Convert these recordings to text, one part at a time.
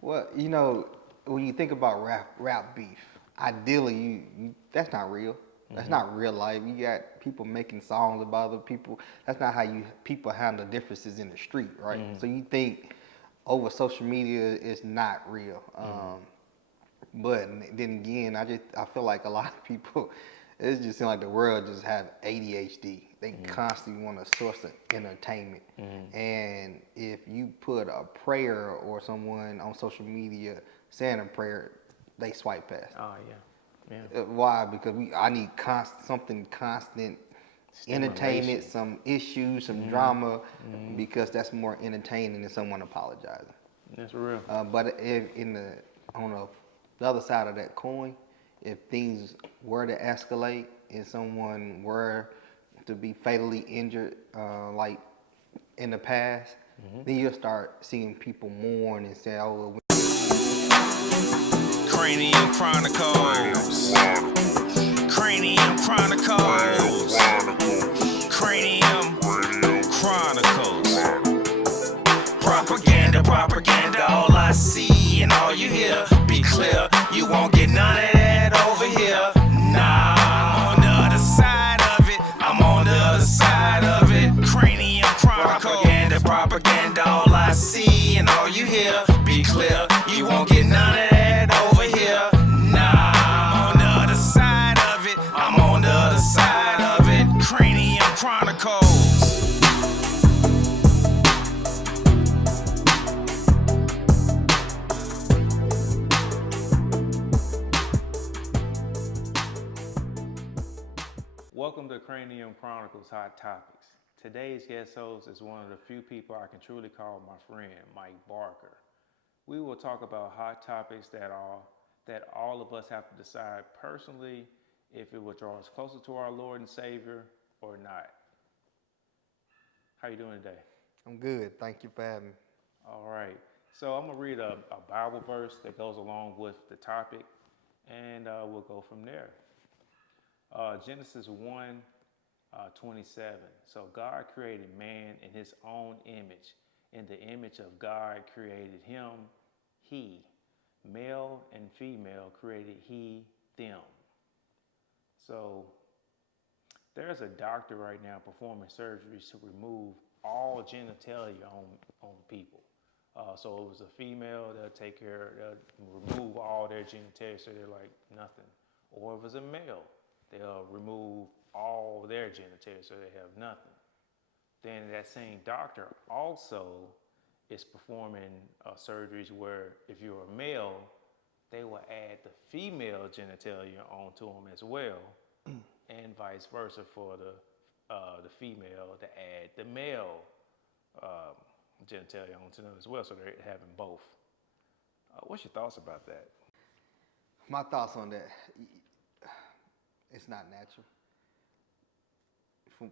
Well, when you think about rap beef, ideally you that's not real. That's Mm-hmm. not real life. You got people making songs about other people. That's not how you people handle differences in the street, right? Mm-hmm. So you think over social media is not real. Mm-hmm. But then again, I feel like a lot of people, it just seems like the world just have ADHD. They Mm-hmm. constantly want a source of entertainment, Mm-hmm. and if you put a prayer or someone on social media saying a prayer, they swipe past Oh yeah, yeah. Why? Because I need something constant entertainment, Stimulation. some issues, some Mm-hmm. drama, Mm-hmm. because that's more entertaining than someone apologizing. That's real. But if on the other side of that coin, if things were to escalate and someone were to be fatally injured, like in the past, Mm-hmm. then you'll start seeing people mourn and say, "Oh, Cranium Chronicles. Cranium Chronicles. Cranium Chronicles. Propaganda, propaganda, all I see and all you hear. Be clear, you won't get none of that over here. Nah, I'm on the other side of it. I'm on the other side of it. Cranium Chronicles. Propaganda, propaganda, all I see and all you hear. Be clear, you won't get none of that over here. Nah, I'm on the other side of it. I'm on the other side of it. Cranium Chronicles. Welcome to Cranium Chronicles Hot Topics. Today's guest host is one of the few people I can truly call my friend, Mike Barker. We will talk about hot topics that all of us have to decide personally if it will draw us closer to our Lord and Savior or not. How you doing today? I'm good. Thank you for having me." All right. So I'm gonna read a Bible verse that goes along with the topic, and we'll go from there. Genesis 1, 27. So God created man in his own image. In the image of God created him, he. Male and female created he, them. So there's a doctor right now performing surgeries to remove all genitalia on people. So it was a female, they'll remove all their genitalia so they're like nothing. Or if it was a male, they'll remove all their genitalia so they have nothing. Then that same doctor also is performing surgeries where if you're a male, they will add the female genitalia onto them as well, and vice versa for the female to add the male um, genitalia onto them as well. So they're having both. What's your thoughts about that? My thoughts on that, it's not natural.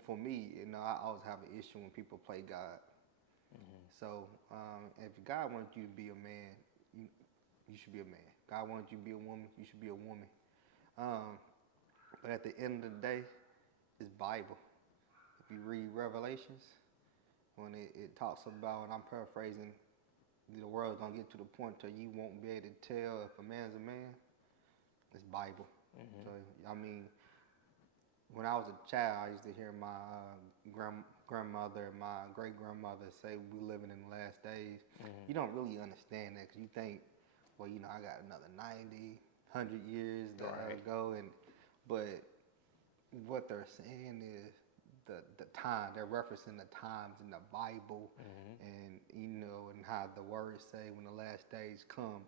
For me, I always have an issue when people play God. Mm-hmm. So if God wanted you to be a man, you, you should be a man. God wanted you to be a woman, you should be a woman. Um, but at the end of the day, it's Bible. If you read Revelations, when it talks about, and I'm paraphrasing, the world's gonna get to the point where you won't be able to tell if a man's a man. It's Bible. Mm-hmm. So I mean, when I was a child, I used to hear my grandmother and my great grandmother say we living in the last days. Mm-hmm. You don't really understand that because you think, well, I got another 90, 100 years to Right. go, but what they're saying is the time they're referencing the times in the Bible, Mm-hmm. and and how the words say when the last days come,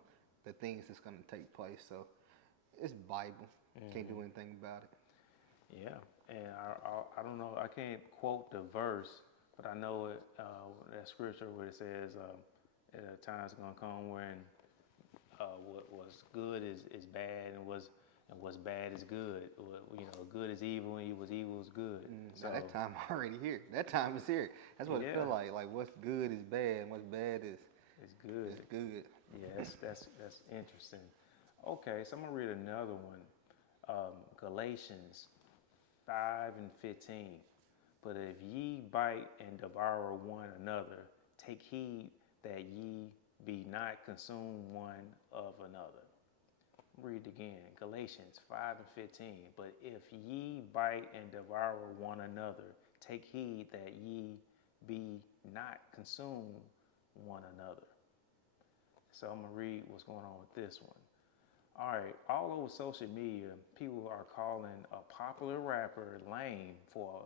the things that's going to take place. So it's Bible. Can't Mm-hmm. do anything about it. Yeah, and I don't know. I can't quote the verse, but I know it. That scripture where it says, "Times gonna come when what was good is bad, and what's bad is good. Good is evil, and was evil is good." So Now that time already here. That time is here. That's what it yeah, feel like. Like what's good is bad, and what's bad it's good. is good. Yeah, that's interesting. Okay, so I'm gonna read another one. Galatians 5:15. But if ye bite and devour one another, take heed that ye be not consumed one of another. Read again, Galatians 5 and 15. But if ye bite and devour one another, take heed that ye be not consumed one another. So I'm going to read what's going on with this one. All right, all over social media, people are calling a popular rapper lame for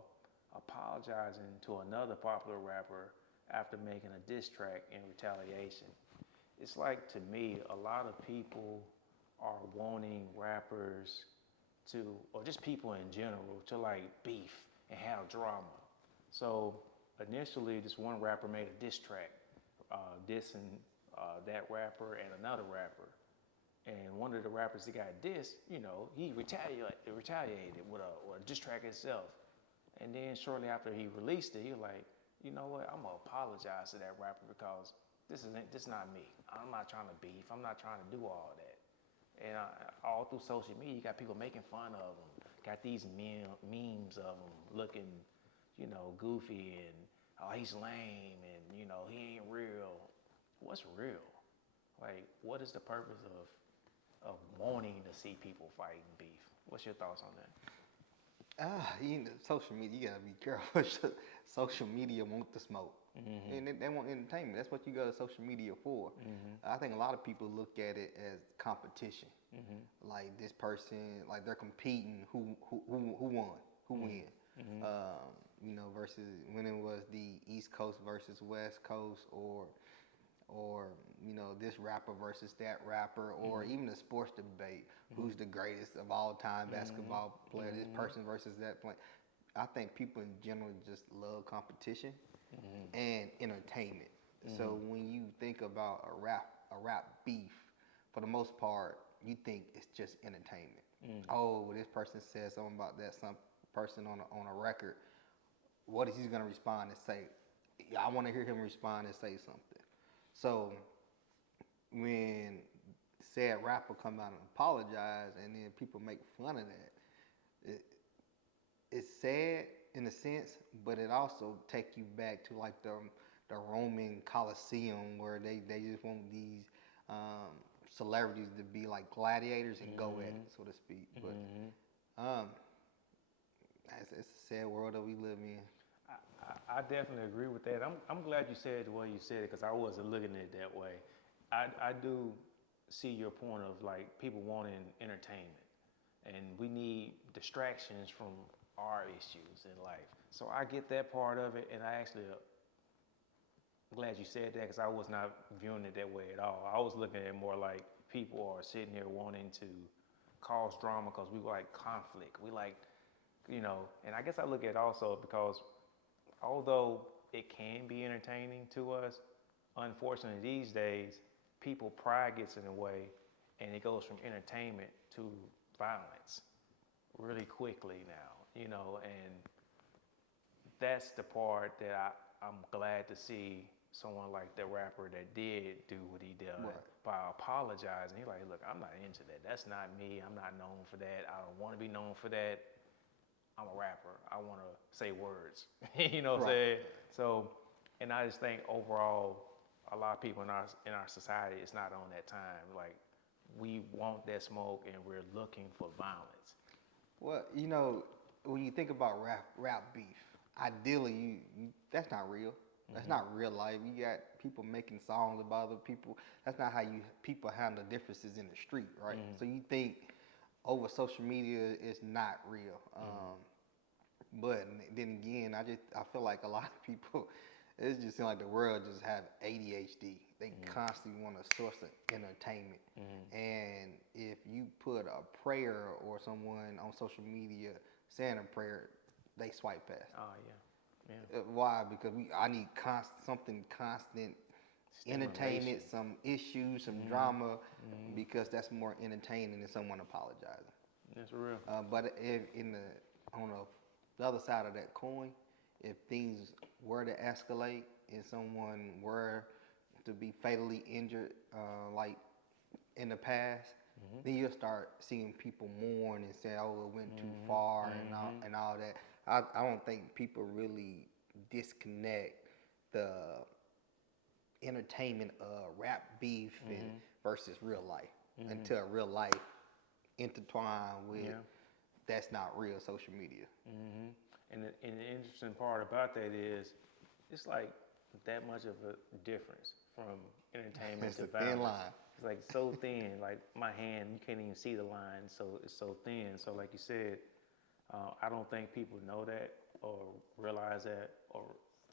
apologizing to another popular rapper after making a diss track in retaliation. It's like, to me, a lot of people are wanting rappers to, or just people in general, to like beef and have drama. So initially, this one rapper made a diss track dissing that rapper and another rapper. And one of the rappers that got dissed, you know, he retaliated with a diss track itself. And then shortly after he released it, he was like, you know what, I'm gonna apologize to that rapper because this not me. I'm not trying to beef. I'm not trying to do all that. And all through social media, you got people making fun of him. Got these memes of him looking, you know, goofy and, oh, he's lame and, you know, he ain't real. What's real? Like, what is the purpose of wanting to see people fight and beef? What's your thoughts on that? You know, social media, you gotta be careful. Social media want the smoke. And they want entertainment. That's what you go to social media for. I think a lot of people look at it as competition. Like this person, like they're competing. Who won? Who win? You know, versus when it was the East Coast versus West Coast, or you know, this rapper versus that rapper, or even the sports debate. Who's the greatest of all time basketball player? This person versus that player. I think people in general just love competition and entertainment. So when you think about a rap beef, for the most part, you think it's just entertainment. Oh, this person said something about that some person on a record. What is he gonna respond and say? I want to hear him respond and say something. So when said rapper come out and apologize, and then people make fun of that, it's sad in a sense, but it also take you back to like the Roman Colosseum, where they just want these celebrities to be like gladiators and go at it, so to speak. But it's a sad world that we live in. I definitely agree with that. I'm glad you said it the way you said it, because I wasn't looking at it that way. I do see your point of like people wanting entertainment, and we need distractions from our issues in life. So I get that part of it, and I actually glad you said that, because I was not viewing it that way at all. I was looking at it more like people are sitting here wanting to cause drama because we like conflict. We like, you know, and I guess I look at it also because although it can be entertaining to us, unfortunately these days, people pride gets in the way, and it goes from entertainment to violence really quickly now, you know, and that's the part that I'm glad to see someone like the rapper that did do what he did by apologizing. He's like, look, I'm not into that. That's not me. I'm not known for that. I don't want to be known for that. I'm a rapper. I want to say words. You know what I'm saying? So, and I just think overall, a lot of people in our society, it's not on that time. Like, we want that smoke, and we're looking for violence. Well, you know, when you think about rap beef, ideally, you that's not real. That's not real life. You got people making songs about other people. That's not how people handle differences in the street, right? So you think over social media is not real. But then again, I feel like a lot of people, it just seems like the world just have ADHD. They constantly want a source of entertainment. And if you put a prayer or someone on social media saying a prayer, they swipe past. Oh, yeah. Why? Because I need constant entertainment, some issues, some drama, because that's more entertaining than someone apologizing. That's real. But if on the other side of that coin, if things were to escalate and someone were to be fatally injured, like in the past, then you'll start seeing people mourn and say, "Oh, it went too far," and all that. I don't think people really disconnect the entertainment rap beef and versus real life until real life intertwined with that's not real social media. And the interesting part about that is, it's like that much of a difference from entertainment It's to a thin violence. line. It's like so thin. Like my hand, you can't even see the line, so it's so thin. So like you said, I don't think people know that or realize that, or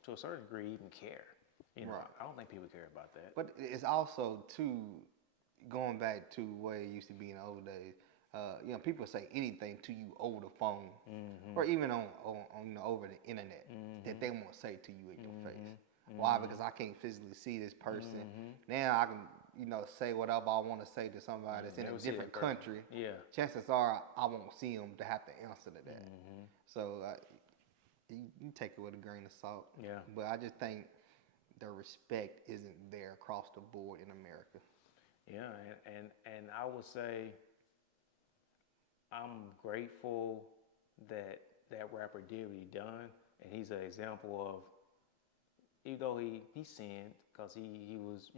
to a certain degree even care. You know, Right. I don't think people care about that. But it's also too going back to what it used to be in the old days. People say anything to you over the phone, or even on over the internet that they won't say to you in your face. Why? Because I can't physically see this person. Now I can say whatever I want to say to somebody that's in a different country. Yeah. Chances are I won't see them to have to answer to that. So you take it with a grain of salt. Yeah. But I just think the respect isn't there across the board in America. Yeah, and I would say I'm grateful that that rapper did what he done, and he's an example of, even though he sinned, because he was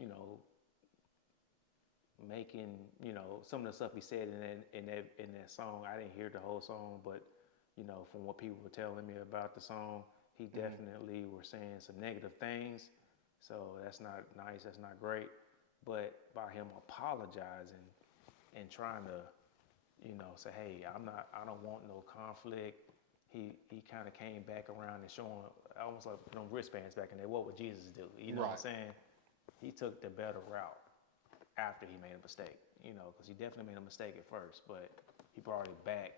making some of the stuff he said in that song. I didn't hear the whole song, but from what people were telling me about the song, he definitely were saying some negative things. So that's not nice. That's not great. But by him apologizing and trying to, say, hey, I don't want no conflict. He kind of came back around and showing almost like them wristbands back in there. What would Jesus do? You know what I'm saying? He took the better route after he made a mistake, because he definitely made a mistake at first, but he brought it back.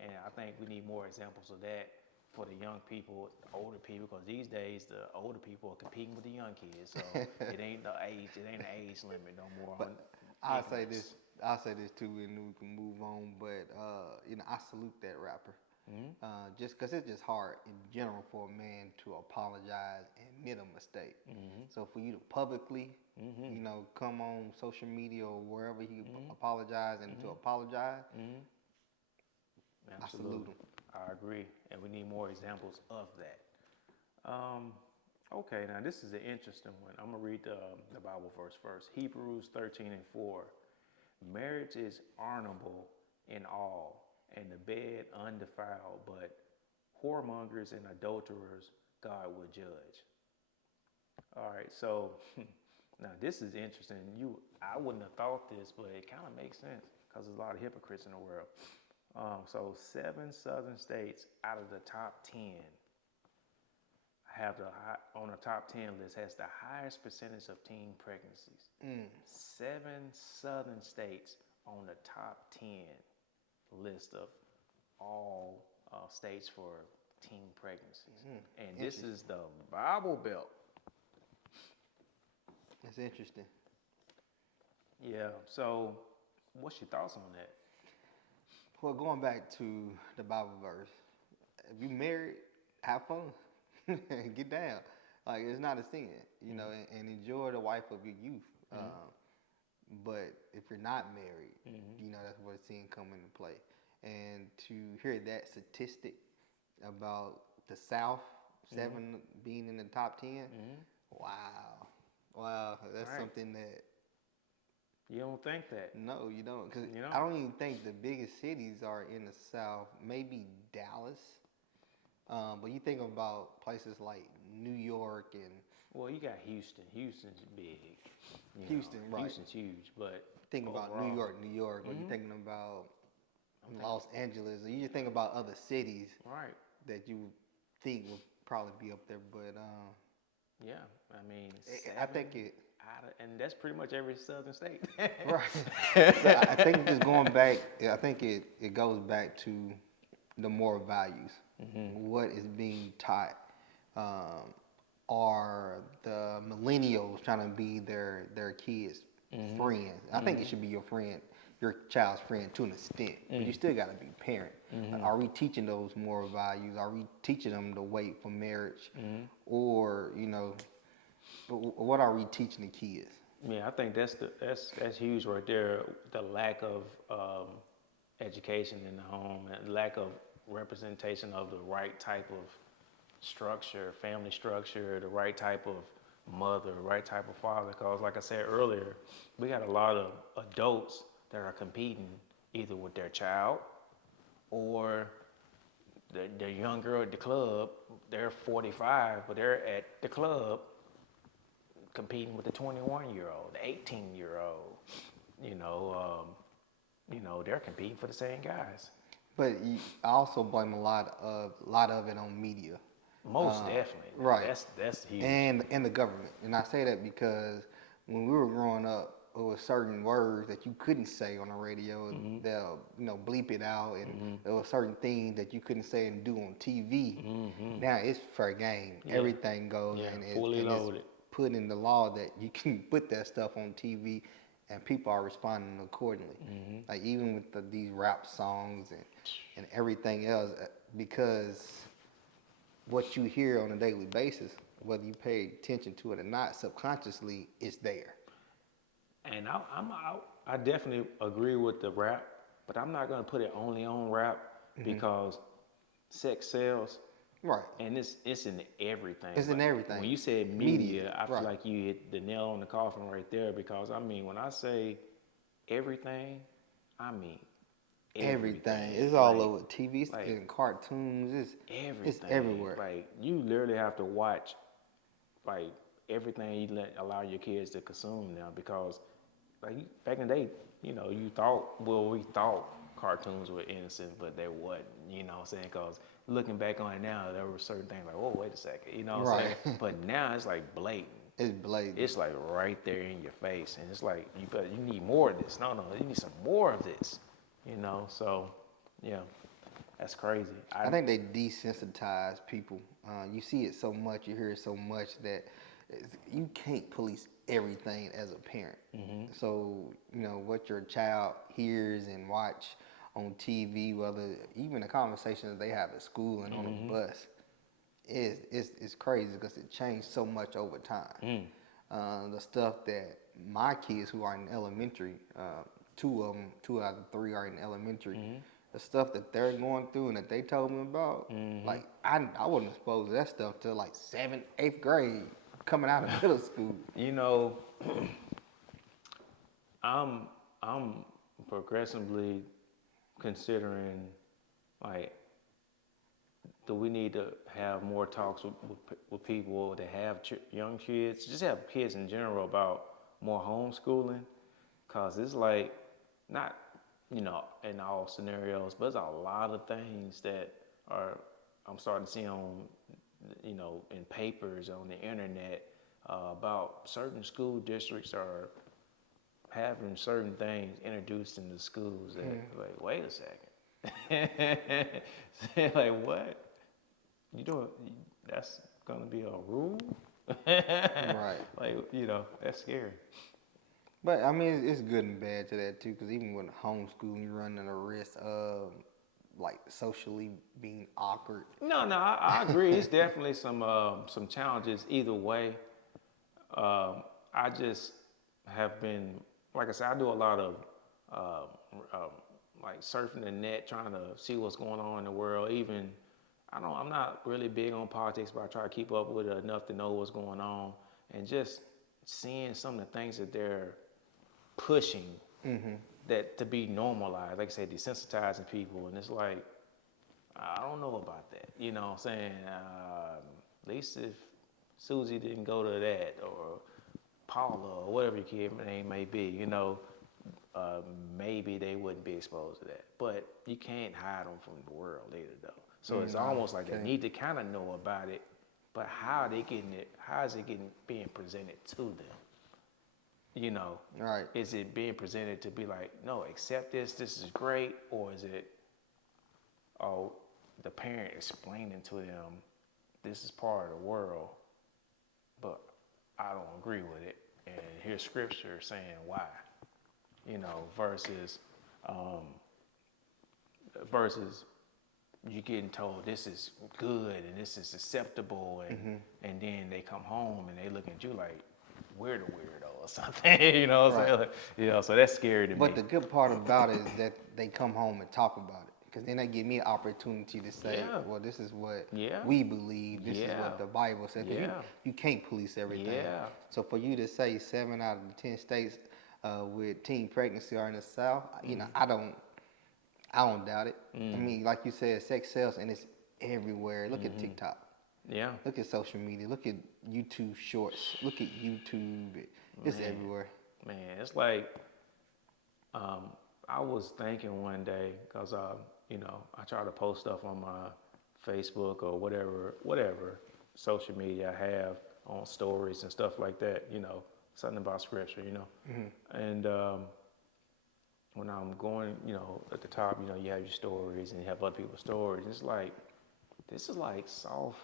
And I think we need more examples of that for the young people, the older people, because these days the older people are competing with the young kids. So it ain't an age limit no more. But I'll say this too, and we can move on. But I salute that rapper. Just because it's just hard in general for a man to apologize and admit a mistake. So for you to publicly, come on social media or wherever he apologize and to apologize, I salute him. I agree, and we need more examples of that. Okay, now this is an interesting one. I'm gonna read the Bible verse first. Hebrews 13:4. Marriage is honorable in all, and the bed undefiled, but whoremongers and adulterers God will judge. All right, so now this is interesting. I wouldn't have thought this, but it kind of makes sense because there's a lot of hypocrites in the world. So 7 southern states out of the top 10 have on the top 10 list has the highest percentage of teen pregnancies. 7 southern states on the top 10 list of all states for teen pregnancies. And this is the Bible Belt. That's interesting. Yeah, so what's your thoughts on that? Well, going back to the Bible verse, if you married, have fun, get down. Like it's not a sin, and enjoy the wife of your youth. But if you're not married, that's where sin come into play. And to hear that statistic about the South, 7 being in the top 10, wow, that's something that. You don't think that? No, you don't. Because I don't even think the biggest cities are in the South. Maybe Dallas. But you think about places like New York and... Well, you got Houston. Houston's big. Houston, right. Houston's huge, but think about New York, or you're thinking about Los Angeles, or you just think about other cities that you think would probably be up there. But yeah, I mean, I think it... and that's pretty much every southern state. Right. So I think just going back, I think it goes back to the moral values. What is being taught? Are the millennials trying to be their kids' friends? I think it should be your friend, your child's friend to an extent, but you still got to be a parent. Are we teaching those moral values? Are we teaching them to wait for marriage? Or, what are we teaching the kids? Yeah, I think that's huge right there. The lack of education in the home, and lack of representation of the right type of structure, family structure, the right type of mother, right type of father. Because like I said earlier, we got a lot of adults that are competing either with their child or the young girl at the club. They're 45, but they're at the club competing with the 21-year-old, the 18-year-old. You know, they're competing for the same guys. But I also blame a lot of it on media. Most definitely. Right. That's huge. And the government. And I say that because when we were growing up, there were certain words that you couldn't say on the radio. They'll bleep it out, and there were certain things that you couldn't say and do on TV. Now it's fair game. Yeah. Everything goes, and fully loaded. it's put in the law that you can put that stuff on TV, and people are responding accordingly. Like even with these rap songs and everything else, because what you hear on a daily basis, whether you pay attention to it or not, subconsciously it's there. And I definitely agree with the rap, but I'm not gonna put it only on rap because sex sells. Right. And it's in everything. It's in everything. When you said media, I feel right. like you hit the nail on the coffin right there, because I mean, when I say everything, I mean everything. It's all over TV and cartoons. Everything. It's everywhere. Like you literally have to watch like everything you allow your kids to consume now, because like back in the day, we thought cartoons were innocent, but they wasn't, you know what I'm saying? Because looking back on it now, there were certain things like, oh, wait a second, you know what I'm saying? But now it's like blatant. It's blatant. It's like right there in your face, and it's like, you need more of this. No, you need some more of this, So, yeah, that's crazy. I think they desensitize people. You see it so much, you hear it so much that you can't police everything as a parent. So, what your child hears and watch on TV, whether even the conversations they have at school and on the bus, it's crazy because it changed so much over time. The stuff that my kids who are in elementary, two out of the three are in elementary, the stuff that they're going through and that they told me about, like I wasn't exposed to that stuff till like 7th, 8th grade, coming out of middle school. I'm progressively considering, like, do we need to have more talks with people that have young kids, just have kids in general, about more homeschooling? Because it's like, not, in all scenarios, but there's a lot of things that I'm starting to see on, in papers, on the internet, about certain school districts are having certain things introduced into schools that, like, wait a second. Like, what? You doing, that's gonna be a rule? Right. Like, that's scary. But I mean, it's good and bad to that too, because even with homeschooling, you're running a risk of like socially being awkward. No, I agree. It's definitely some challenges either way. I just have been, like I said, I do a lot of like surfing the net, trying to see what's going on in the world. Even I'm not really big on politics, but I try to keep up with it enough to know what's going on, and just seeing some of the things that they're pushing that to be normalized, like I said, desensitizing people. And it's like, I don't know about that. You know what I'm saying? At least if Susie didn't go to that, or Paula, or whatever your kid name may be, maybe they wouldn't be exposed to that. But you can't hide them from the world either, though. So it's almost like they need to kind of know about it, but how are they getting it? How is it being presented to them? Right. Is it being presented to be like, no, accept this is great, or is it, the parent explaining to them, this is part of the world, but I don't agree with it, and here's scripture saying why, versus you getting told this is good and this is acceptable, and then they come home and they look at you like, we're the weirdo or something, Right. So that's scary to me. But the good part about it is that they come home and talk about it. Because then they give me an opportunity to say, Yeah. well, this is what Yeah. we believe. This is Yeah. what the Bible says. 'Cause Yeah. you can't police everything. Yeah. So for you to say 7 out of the 10 states with teen pregnancy are in the South, you know, I don't doubt it. I mean, like you said, sex sells and it's everywhere. Look at TikTok. Yeah. Look at social media. Look at YouTube Shorts. Look at YouTube. It's Man. everywhere. Man, it's like I was thinking one day because you know, I try to post stuff on my Facebook or whatever social media I have on stories and stuff like that. You know, something about scripture. You know, and when I'm going, you know, at the top, you know, you have your stories and you have other people's stories. It's like this is like soft.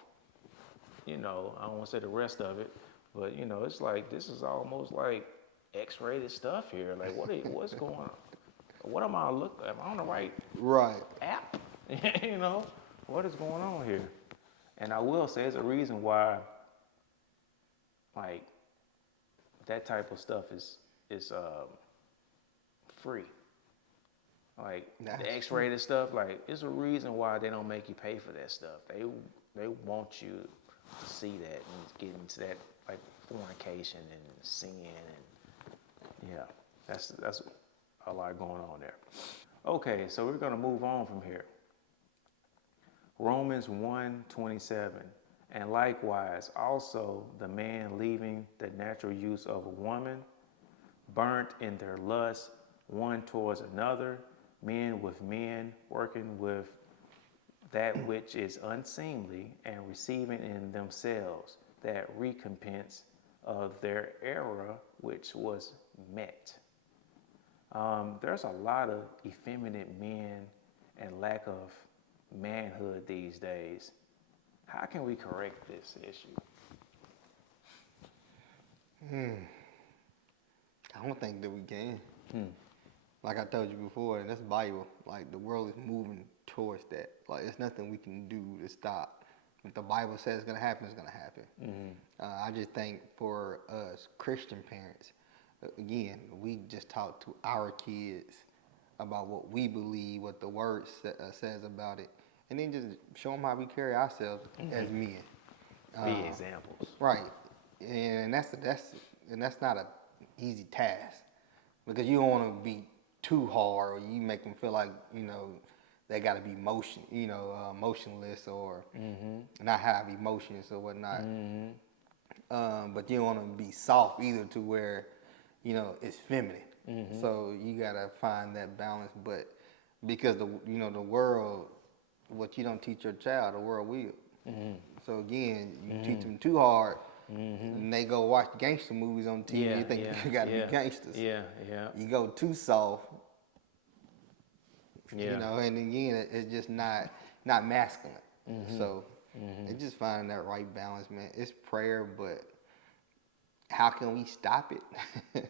You know, I don't want to say the rest of it, but you know, it's like this is almost like X-rated stuff here. Like, what's going on? What am I looking? Am I on the right Right. app? You know, what is going on here? And I will say, there's a reason why, like, that type of stuff is free. Like the X-rated stuff, like, it's a reason why they don't make you pay for that stuff. They want you to see that and get into that, like, fornication and sin and yeah, that's a lot going on there. Okay, so we're gonna move on from here. Romans 1:27, and likewise also the man leaving the natural use of a woman, burnt in their lust one towards another, men with men, working with that which is unseemly, and receiving in themselves that recompense of their error which was met. There's a lot of effeminate men and lack of manhood these days. How can we correct this issue? I don't think that we can. Like I told you before, and that's Bible. Like the world is moving towards that. Like there's nothing we can do to stop. If the Bible says it's gonna happen, it's gonna happen. I just think for us Christian parents, again, we just talk to our kids about what we believe, what the Word says about it, and then just show them how we carry ourselves as men. Be examples. Right, and that's not an easy task because you don't want to be too hard, or you make them feel like they got to be motionless or not have emotions or whatnot. But you don't want to be soft either, to where it's feminine. So you gotta find that balance. But because the world, what you don't teach your child, the world will. So again, you teach them too hard, and they go watch gangster movies on TV. You think you gotta be gangsters. Yeah. You go too soft, and again, it's just not masculine. So it's just finding that right balance, man. It's prayer, but how can we stop it?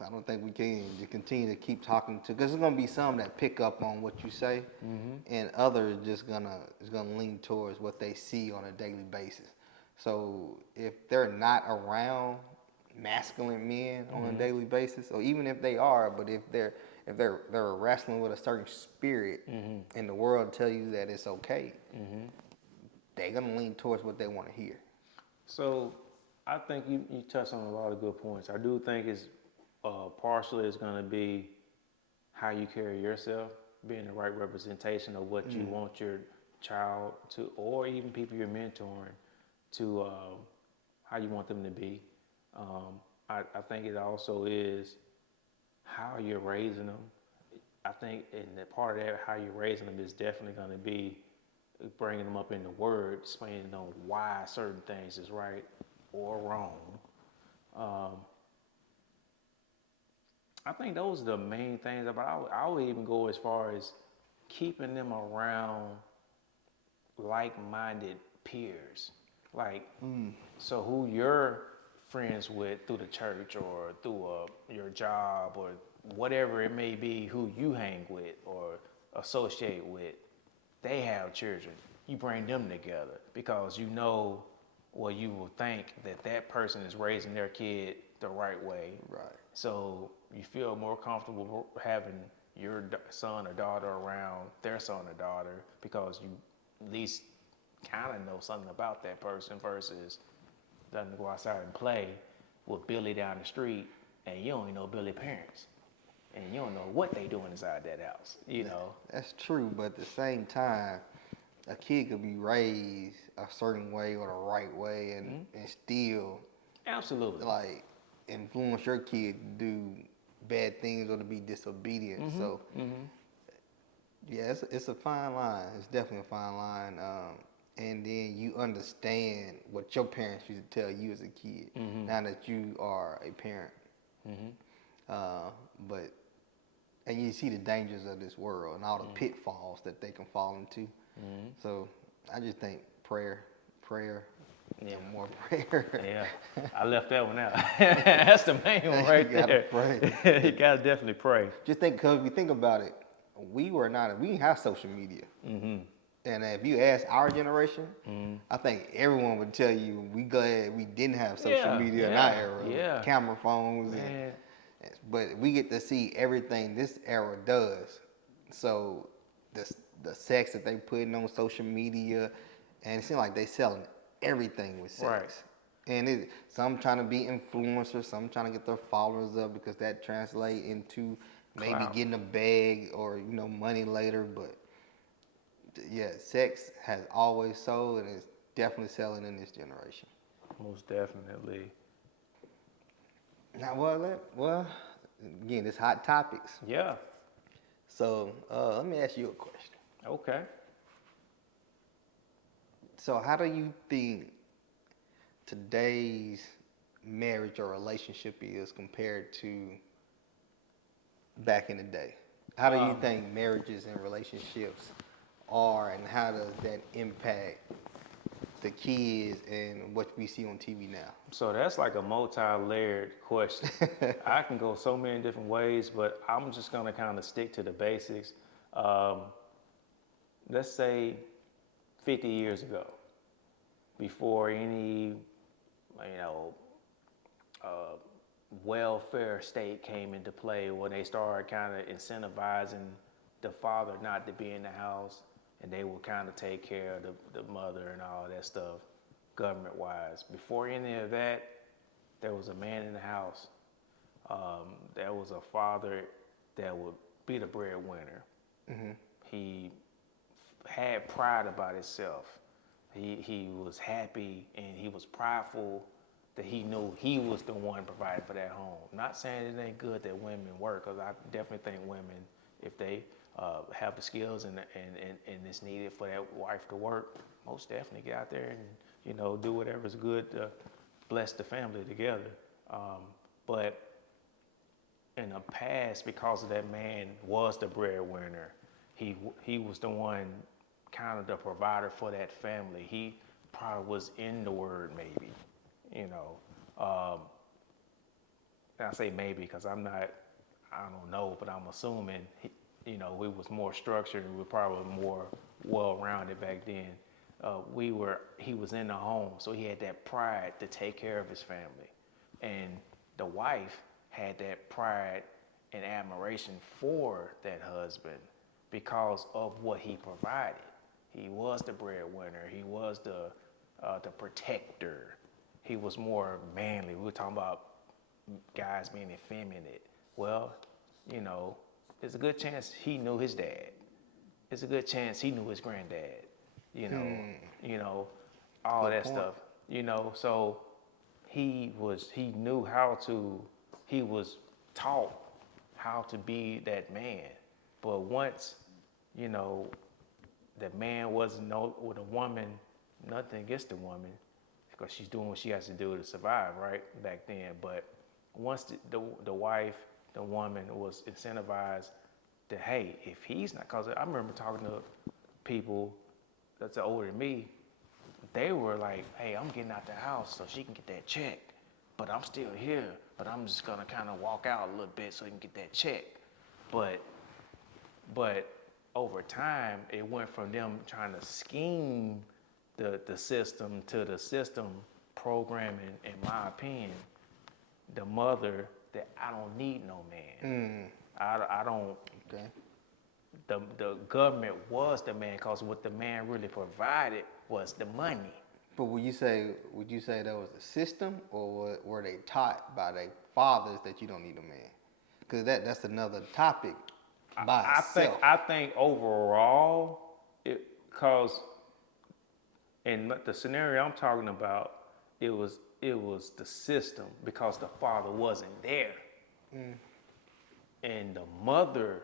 I don't think we can. Just continue to keep talking to, because there's gonna be some that pick up on what you say, and others just gonna lean towards what they see on a daily basis. So if they're not around masculine men on a daily basis, or even if they are, but if they're wrestling with a certain spirit, and the world tell you that it's okay, they're gonna lean towards what they want to hear. So I think you touched on a lot of good points. I do think it's partially it's going to be how you carry yourself, being the right representation of what you want your child to, or even people you're mentoring to, how you want them to be. I think it also is how you're raising them. I think, and the part of that, how you're raising them, is definitely going to be bringing them up in the Word, explaining them why certain things is right or wrong. I think those are the main things. But I would even go as far as keeping them around like-minded peers. Like, so who you're friends with through the church or through your job or whatever it may be, who you hang with or associate with, they have children. You bring them together because you will think that person is raising their kid the right way. Right. So you feel more comfortable having your son or daughter around their son or daughter because you at least kind of know something about that person versus doesn't go outside and play with Billy down the street and you don't even know Billy's parents and you don't know what they doing inside that house, you know. That's true, but at the same time, a kid could be raised a certain way or the right way and still Absolutely. like influence your kid to do bad things or to be disobedient. So yeah, it's a fine line. It's definitely a fine line. And then you understand what your parents used to tell you as a kid. Now that you are a parent, but and you see the dangers of this world and all the pitfalls that they can fall into. So I just think prayer, Yeah. and more prayer. Yeah, I left that one out. That's the main one right You gotta there. pray. You gotta definitely pray. Just think, because if you think about it, we didn't have social media. And if you ask our generation, I think everyone would tell you we glad we didn't have social media in our era. Yeah. Camera phones. But we get to see everything this era does. So the sex that they putting on social media, and it seems like they selling everything with sex. Right. And some trying to be influencers, some trying to get their followers up because that translate into maybe Clout. getting a bag or money later. But yeah, sex has always sold and it's definitely selling in this generation. Most definitely. Now, well, again, it's hot topics. Yeah. So let me ask you a question. Okay. So how do you think today's marriage or relationship is compared to back in the day? How do you think marriages and relationships are, and how does that impact the kids and what we see on TV now? So that's like a multi-layered question. I can go so many different ways, but I'm just gonna kind of stick to the basics. Let's say 50 years ago, before any, welfare state came into play, when they started kind of incentivizing the father not to be in the house, and they will kind of take care of the mother and all that stuff, government-wise. Before any of that, there was a man in the house. There was a father that would be the breadwinner. He had pride about himself. He was happy and he was prideful that he knew he was the one providing for that home. Not saying it ain't good that women work, because I definitely think women, if they have the skills and it's needed for that wife to work, most definitely get out there and do whatever's good to bless the family together. But in the past, because of that man was the breadwinner, he was the one kind of the provider for that family. He probably was in the word maybe, I say maybe because I don't know, but I'm assuming we was more structured. We were probably more well-rounded back then. He was in the home, so he had that pride to take care of his family. And the wife had that pride and admiration for that husband because of what he provided. He was the breadwinner. He was the protector. He was more manly. We were talking about guys being effeminate. Well, there's a good chance he knew his dad. There's a good chance he knew his granddad. All Good that point. stuff. So he was taught how to be that man. But once, the man wasn't with a woman, nothing against the woman, because she's doing what she has to do to survive, right, back then. But once the wife, the woman was incentivized that, hey, if he's not, because I remember talking to people that's older than me, they were like, hey, I'm getting out the house so she can get that check, but I'm still here, but I'm just gonna kind of walk out a little bit so he can get that check. But over time, it went from them trying to scheme the system to the system programming, in my opinion, the mother that I don't need no man. I don't Okay. The government was the man, because what the man really provided was the money. But would you say that was a system, or were they taught by their fathers that you don't need a man? Because that's another topic by itself. I think overall, because in the scenario I'm talking about, it was the system, because the father wasn't there, and the mother,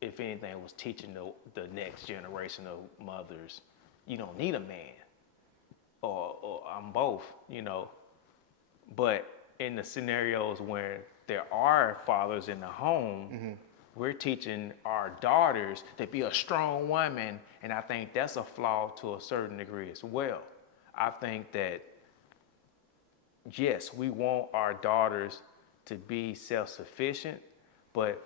if anything, was teaching the next generation of mothers, you don't need a man, or I'm both, But in the scenarios where there are fathers in the home, we're teaching our daughters to be a strong woman, and I think that's a flaw to a certain degree as well. I think that, yes, we want our daughters to be self-sufficient, but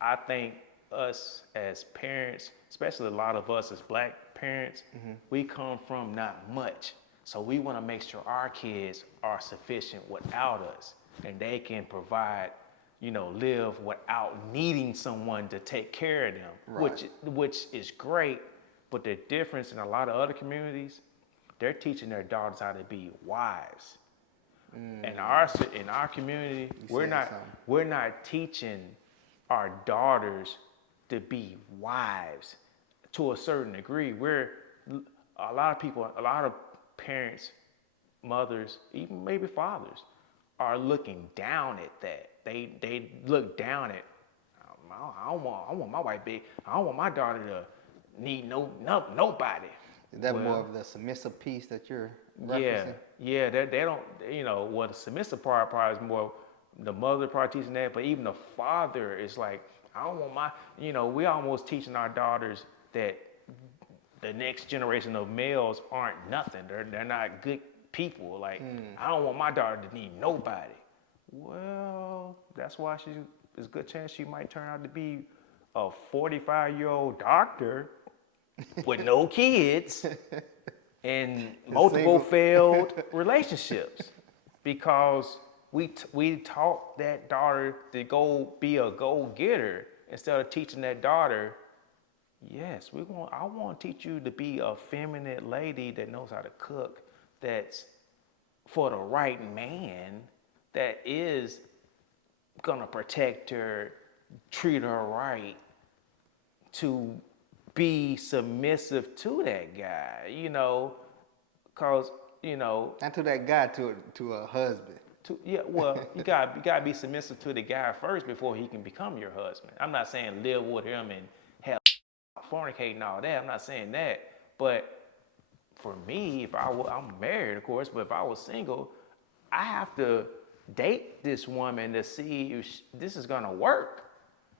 I think us as parents, especially a lot of us as black parents, we come from not much. So we want to make sure our kids are sufficient without us, and they can provide, live without needing someone to take care of them, Right. which is great. But the difference in a lot of other communities, they're teaching their daughters how to be wives. In our community, we're not teaching our daughters to be wives to a certain degree. A lot of parents, mothers, even maybe fathers, are looking down at that. They look down at, I want my wife big. I don't want my daughter to need nobody. Is that more of the submissive piece that you're referencing? Yeah. They don't. The submissive part is more the mother part teaching that, but even the father is like, I don't want my. We almost teaching our daughters that the next generation of males aren't nothing. They're not good people. Like, I don't want my daughter to need nobody. Well, that's why there's a good chance she might turn out to be a 45-year-old doctor with no kids and multiple failed relationships, because we taught that daughter to go be a go-getter instead of teaching that daughter, yes, I want to teach you to be a feminine lady that knows how to cook, that's for the right man, that is gonna protect her, treat her right, to be submissive to that guy, cause Not to that guy, to a husband. you gotta be submissive to the guy first before he can become your husband. I'm not saying live with him and have fornicate and all that. I'm not saying that, but for me, I'm married, of course, but if I was single, I have to date this woman to see if this is gonna work.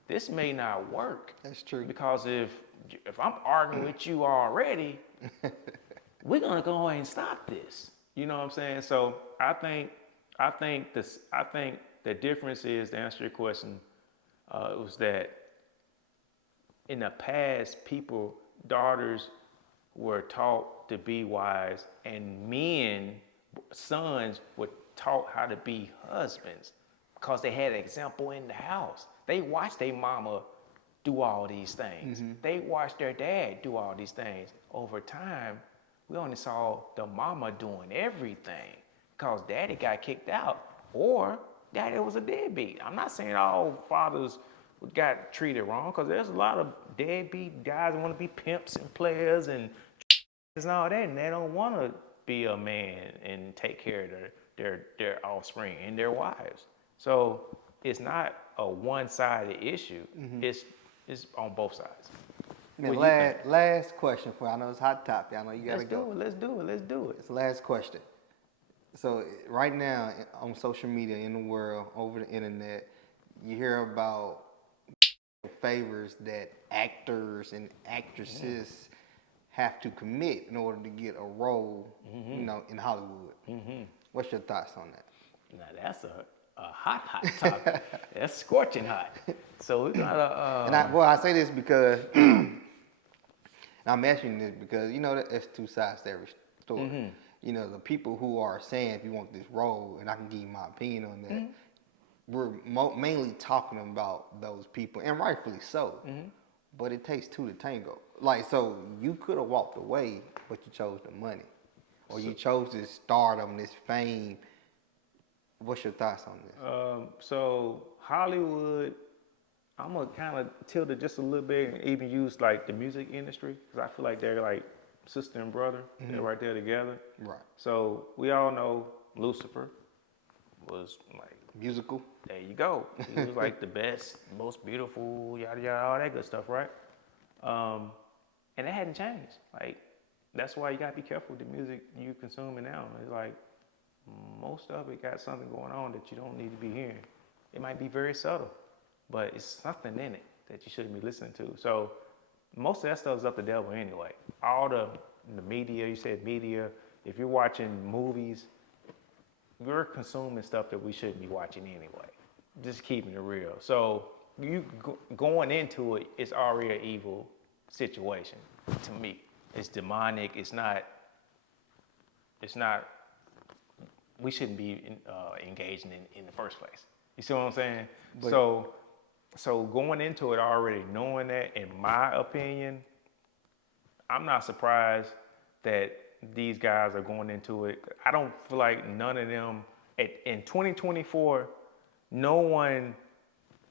This may not work. That's true. Because if I'm arguing with you already, we're gonna go ahead and stop this. You know what I'm saying? So I think the difference is, to answer your question, was that in the past, daughters were taught to be wives, and sons were taught how to be husbands, because they had an example in the house. They watched their mama do all these things. They watched their dad do all these things. Over time, we only saw the mama doing everything because daddy got kicked out, or daddy was a deadbeat. I'm not saying all fathers got treated wrong, because there's a lot of deadbeat guys that want to be pimps and players and all that, and they don't want to be a man and take care of their offspring and their wives. So it's not a one-sided issue. It's on both sides. Man, last question for you. I know it's hot topic. I know you gotta go. Let's do it. It's the last question. So right now on social media, in the world, over the internet, you hear about favors that actors and actresses have to commit in order to get a role, in Hollywood. What's your thoughts on that? Now that's a hot topic. That's scorching hot. So we gotta. I say this because I'm mentioning this because there's two sides to every story. The people who are saying, if you want this role, and I can give you my opinion on that, we're mainly talking about those people, and rightfully so. But it takes two to tango. Like, so you could have walked away, but you chose the money, or you chose this stardom, this fame. What's your thoughts on this? So Hollywood, I'm gonna kind of tilt it just a little bit and even use like the music industry because I feel like they're like sister and brother. They're right there together. Right. So we all know Lucifer was like, Musical. there you go. He was like the best, most beautiful, yada yada, all that good stuff, right? And that hadn't changed. Like that's why you gotta be careful with the music you consuming now. It's like most of it got something going on that you don't need to be hearing. It might be very subtle, but it's something in it that you shouldn't be listening to. So most of that stuff is up the devil anyway. All the media, you said media, if you're watching movies, you're consuming stuff that we shouldn't be watching anyway. Just keeping it real. So you going into it, it's already an evil situation to me. It's demonic. It's not, we shouldn't be engaging in the first place. You see what I'm saying? But, so going into it already knowing that, in my opinion, I'm not surprised that these guys are going into it. I don't feel like none of them, in 2024, no one,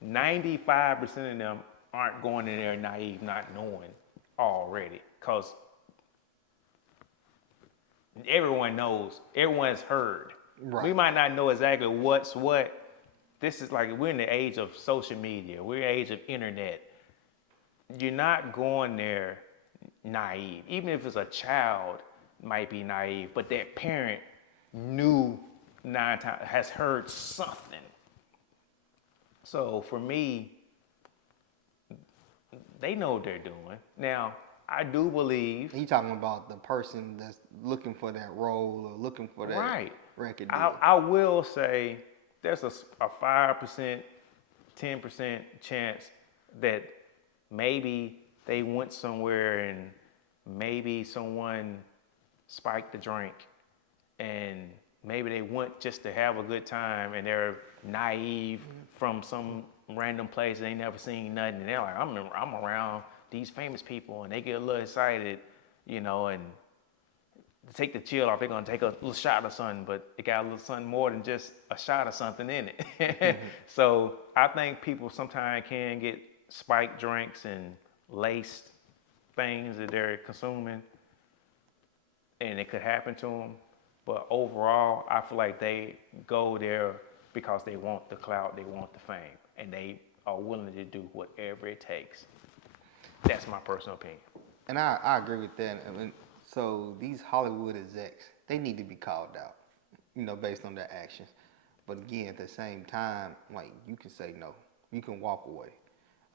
95% of them aren't going in there naive, not knowing already. Because everyone knows, everyone's heard. Right. We might not know exactly what's what. This is like, we're in the age of social media. We're in the age of internet. You're not going there naive. Even if it's a child, might be naive, but that parent knew 9 times, has heard something. So for me, they know what they're doing. Now, I do believe. You talking about the person that's looking for that role or looking for that Right. record deal. I will say there's a 5%, 10% chance that maybe they went somewhere and maybe someone spiked the drink and maybe they went just to have a good time and they're naive from some random place they never seen nothing and they're like, I'm around these famous people and they get a little excited, you know, and to take the chill off, they're gonna take a little shot of something, but it got a little something more than just a shot of something in it. So I think people sometimes can get spiked drinks and laced things that they're consuming, and it could happen to them. But overall, I feel like they go there because they want the clout, they want the fame, and they are willing to do whatever it takes. That's my personal opinion. And I agree with that. I mean, so these Hollywood execs, they need to be called out, you know, based on their actions. But again, at the same time, like, you can say no. You can walk away.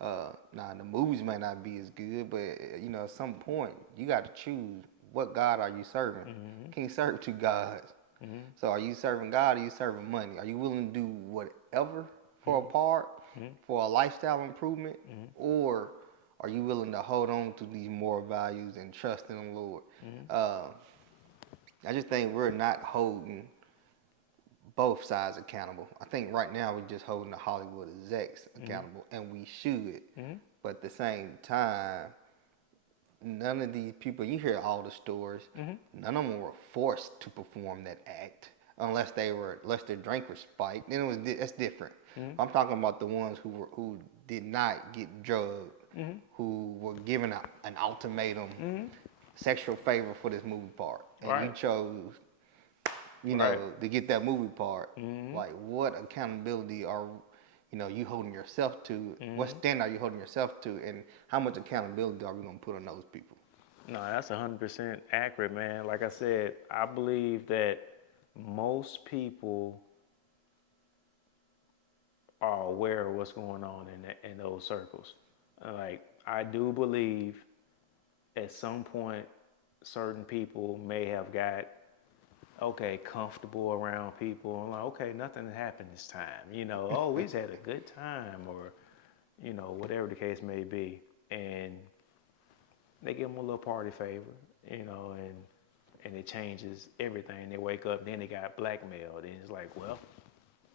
Now, the movies may not be as good, but, you know, at some point, you got to choose what God are you serving. You can't serve two gods. So are you serving God or are you serving money? Are you willing to do whatever for a part, for a lifestyle improvement, or are you willing to hold on to these moral values and trust in the Lord? I just think we're not holding both sides accountable. I think right now we're just holding the Hollywood execs accountable, and we should. But at the same time, none of these people, you hear all the stories, none of them were forced to perform that act unless their drink was spiked. Then that's different. I'm talking about the ones who did not get drugged, who were given an ultimatum, sexual favor for this movie part, and you chose, you know, to get that movie part. Like, what accountability are, you know, you holding yourself to? What standard are you holding yourself to, and how much accountability are we gonna put on those people? No, that's 100% accurate, man. Like I said, I believe that most people are aware of what's going on in those circles. Like, I do believe at some point certain people may have got comfortable around people. I'm like, okay, nothing happened this time. You know, oh, we just had a good time, or, you know, whatever the case may be. And they give them a little party favor, you know, and it changes everything. They wake up, then they got blackmailed. And it's like, well,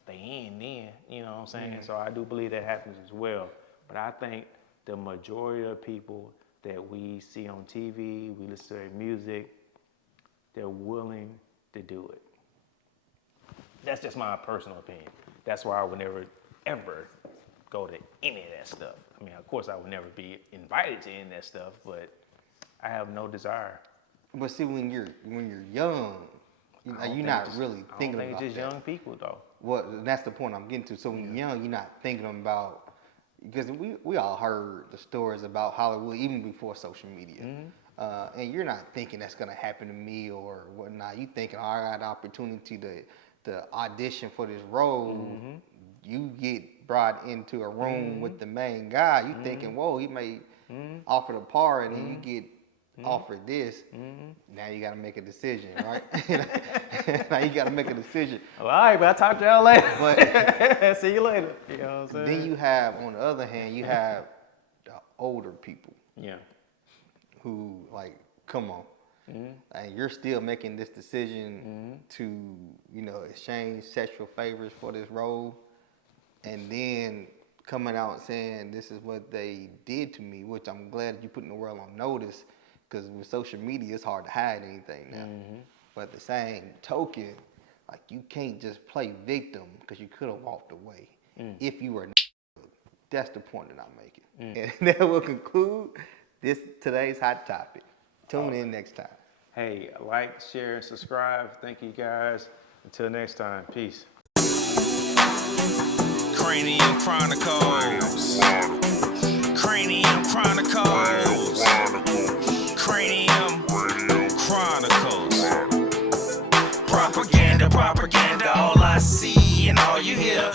they end then. You know what I'm saying? So I do believe that happens as well. But I think the majority of people that we see on TV, we listen to their music, they're willing to do it. That's just my personal opinion. That's why I would never, ever go to any of that stuff. I mean, of course, I would never be invited to any of that stuff, but I have no desire. But see, when you're young, you're not really thinking about that. I don't think it's just young people, though. Well, that's the point I'm getting to. So when you're young, you're not thinking about, because we all heard the stories about Hollywood even before social media. And you're not thinking that's going to happen to me or whatnot. You thinking, oh, I got the opportunity to audition for this role. You get brought into a room with the main guy. You thinking, whoa, he may offer the part, and then you get offered this. Now you got to make a decision, right? Now you got to make a decision. Well, all right, but I'll talk to y'all later. But see you later. You know what I'm saying? then you have, on the other hand, you have the older people. Yeah. Who, like, come on. And you're still making this decision to, exchange sexual favors for this role, and then coming out and saying this is what they did to me, which I'm glad that you're putting the world on notice, because with social media, it's hard to hide anything now. But at the same token, like, you can't just play victim, because you could have walked away if you were. That's the point that I'm making. And that will conclude today's hot topic. Tune in next time. Hey, like, share, and subscribe. Thank you, guys. Until next time, peace. Cranium Chronicles. Cranium Chronicles. Cranium Chronicles. Propaganda, all I see and all you hear